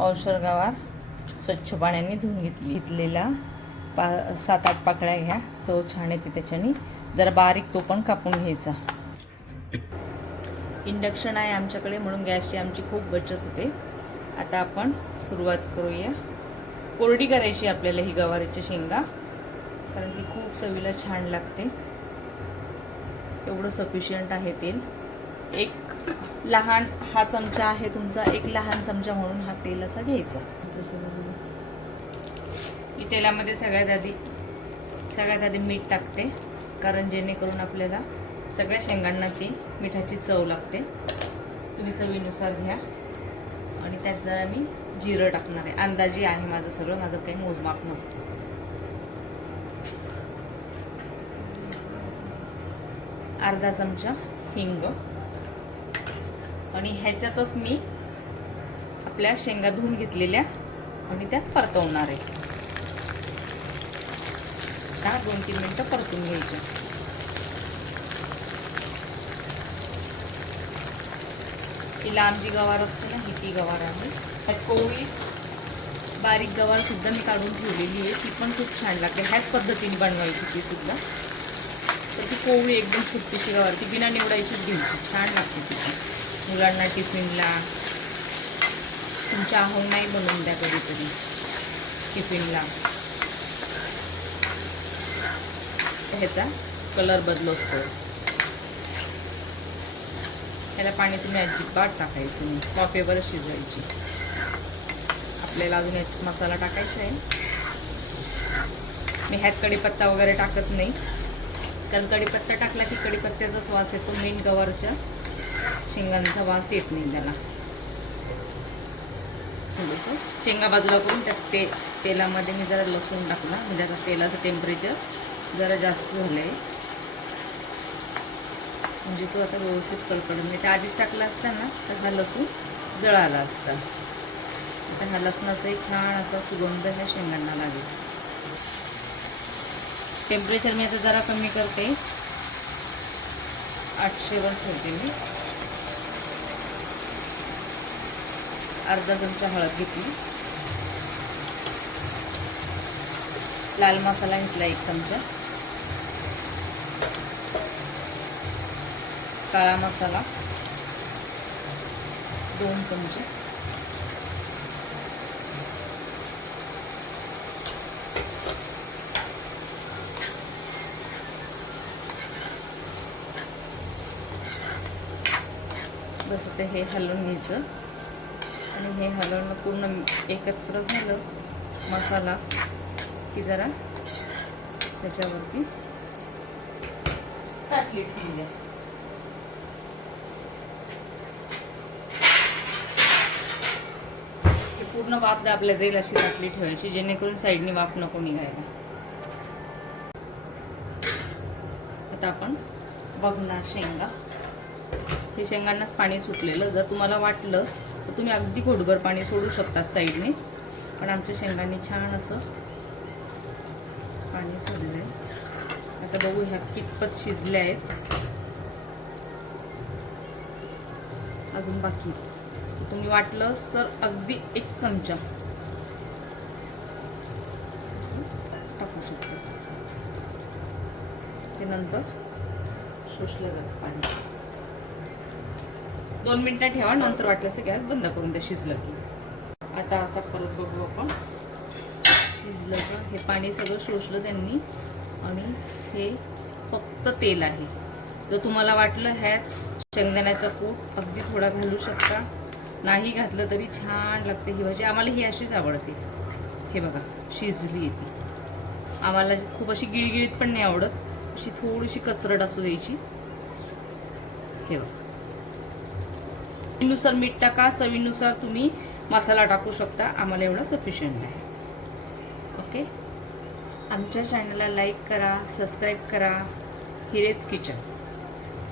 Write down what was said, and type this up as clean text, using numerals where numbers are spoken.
पावशर गवार स्वच्छ पाण्याने धुवून घेतलेला 7-8 पाकळ्या घ्या. चव छान येते त्याच्याने. जरा बारीक तो पण कापून घ्यायचा. इंडक्शन आहे आमच्याकडे म्हणून गॅसची आमची खूप बचत होते. आता आपण सुरुवात करूया. कोरडी करायची आपल्याला ही गवारीची शेंगा, कारण ती खूप चवीला छान लागते. एवढं सफिशियंट आहे तेल. एक लहान हा चमचा आहे तुमचा, एक लहान चमचा म्हणून हा तेलाचा घ्यायचा. मी तेलामध्ये सगळ्यात आधी मीठ टाकते, कारण जेणेकरून आपल्याला सगळ्या शेंगांना ती मिठाची चव लागते. तुम्ही चवीनुसार घ्या. आणि त्यात जरा मी जिरं टाकणार आहे. अंदाजी आहे माझं सगळं, माझं काही मोजमाप नसतं. अर्धा चमचा हिंग. आणि ह्याच्यातच मी आपल्या शेंगा धुवून घेतलेल्या आणि त्यात परतवणार आहे. 2-3 मिनिटं परतून घ्यायच्या. ही लांब जी गवार असते ना, ही ती गवार आहे. त्यात कोवळी बारीक गवार सुद्धा मी काढून ठेवलेली आहे, ती पण खूप छान लागते. ह्याच पद्धतीने बनवायची ती सुद्धा. तर ती कोवळी एकदम छोटीशी गवार, ती बिना निवडायचीच घ्यायची, छान लागते ती. मुलांना टिफिनला तुमच्या नाही बनवून द्या कधीतरी टिफिनला. ह्याचा कलर बदलतो. ह्याला पाणी तुम्ही अजिबात टाकायचं नाही, वाफेवरच शिजवायची. आपल्याला अजून एक मसाला टाकायचा आहे. मी ह्यात कढीपत्ता वगैरे टाकत नाही, कारण कढीपत्ता टाकला की कढीपत्त्याचाच वास येतो. मेन गवारच्या शेंगांचा वास येत नाही त्याला. थोडंसं शेंगा बाजूला करून त्यात तेलामध्ये मी जरा लसूण टाकला, म्हणजे आता तेलाचं टेम्परेचर जरा जास्त झालं आहे, म्हणजे तो आता व्यवस्थित कलकलून. मी त्या आधीच टाकला असता ना तर हा लसूण जळाला असता. आता ह्या लसणाचाही छान असा सुगंध ह्या शेंगांना लागेल. टेम्परेचर मी आता जरा कमी करते, 800वर ठेवते मी. अर्धा चमचा हळद घेतली. लाल मसाला घेतला 1 चमचा. काळा मसाला 2 चमचे. बस ते हे हलवून घ्यायचं. आणि हे हलवणं पूर्ण एकत्र झालं मसाला की जरा त्याच्यावरती ताटली ठेवून द्या. पूर्ण वाफ दाबल्या जाईल अशी ताटली ठेवायची, जेणेकरून साईडनी वाफ नको निघायला. आता आपण बघणार शेंगा. हे शेंगांनाच पाणी सुटलेलं. जर तुम्हाला वाटलं तर तुम्ही अगदी घोटभर पाणी सोडू शकतात साईडने, पण आमच्या शेंगांनी छान असं पाणी सोडलंय. आता बघू ह्या कितपत शिजल्या आहेत. अजून बाकी. तुम्ही वाटलंच तर अगदी 1 चमचा टाकू शकता. ते नंतर शोषलं जातं पाणी. 2 मिनिटं ठेवा, नंतर वाटल्यास गॅस बंद करून द्या शिजलं की. आता परत बघू आपण. शिजलं तर हे पाणी सगळं शोषलं त्यांनी, आणि हे फक्त तेल आहे. जर तुम्हाला वाटलं ह्यात शेंगदाण्याचा कूट अगदी थोडा घालू शकता, नाही घातलं तरी छान लागते ही भाजी. आम्हाला ही अशीच आवडते. हे बघा शिजली ती. आम्हाला खूप अशी गिळगिळीत पण नाही आवडत, अशी थोडीशी कचरट असू द्यायची. हे बघा, चवीनुसार मीठ टाका, चवीनुसार तुम्ही मसाला टाकू शकता. आम्हाला एवढं सफिशियंट आहे. ओके. आमच्या चॅनलला लाईक करा, सबस्क्राईब करा. हिरेज किचन.